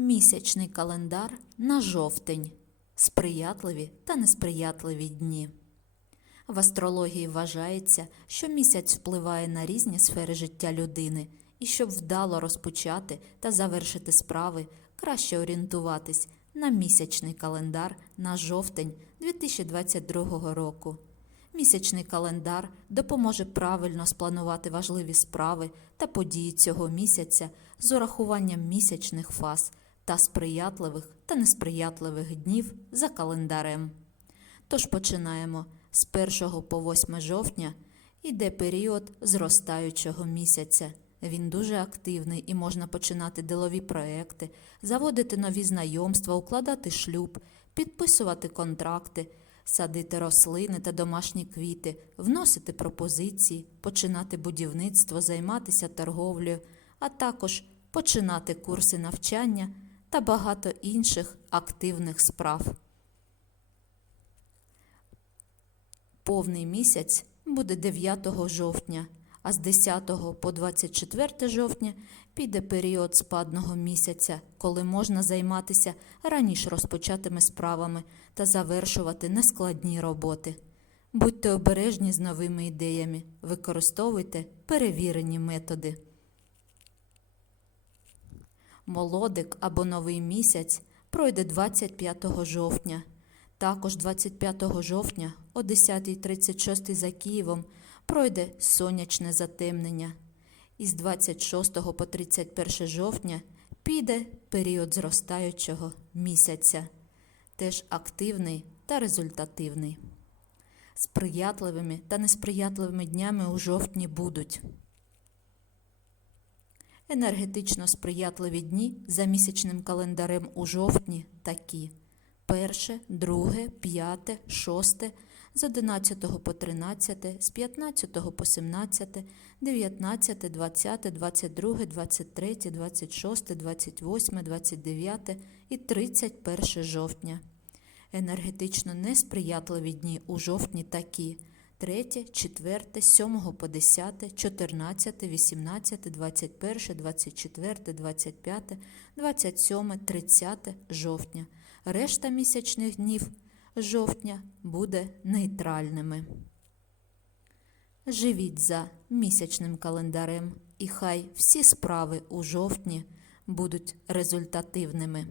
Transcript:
Місячний календар на жовтень. Сприятливі та несприятливі дні. В астрології вважається, що місяць впливає на різні сфери життя людини, і щоб вдало розпочати та завершити справи, краще орієнтуватись на місячний календар на жовтень 2022 року. Місячний календар допоможе правильно спланувати важливі справи та події цього місяця з урахуванням місячних фаз та сприятливих та несприятливих днів за календарем. Тож починаємо з 1 по 8 жовтня іде період зростаючого місяця. Він дуже активний і можна починати ділові проекти, заводити нові знайомства, укладати шлюб, підписувати контракти, садити рослини та домашні квіти, вносити пропозиції, починати будівництво, займатися торговлею, а також починати курси навчання та багато інших активних справ. Повний місяць буде 9 жовтня, а з 10 по 24 жовтня піде період спадного місяця, коли можна займатися раніше розпочатими справами та завершувати нескладні роботи. Будьте обережні з новими ідеями, використовуйте перевірені методи. Молодик або новий місяць пройде 25 жовтня. Також 25 жовтня о 10.36 за Києвом пройде сонячне затемнення. Із 26 по 31 жовтня піде період зростаючого місяця, теж активний та результативний. Сприятливими та несприятливими днями у жовтні будуть. Енергетично сприятливі дні за місячним календарем у жовтні такі: 1, 2, 5, 6, з 11 по 13, з 15 по 17, 19, 20, 22, 23, 26, 28, 29 і 31 жовтня. Енергетично несприятливі дні у жовтні такі: 3, 4, 7 по 10, 14, 18, 21, 24, 25, 27, 30 жовтня. Решта місячних днів жовтня буде нейтральними. Живіть за місячним календарем, і хай всі справи у жовтні будуть результативними.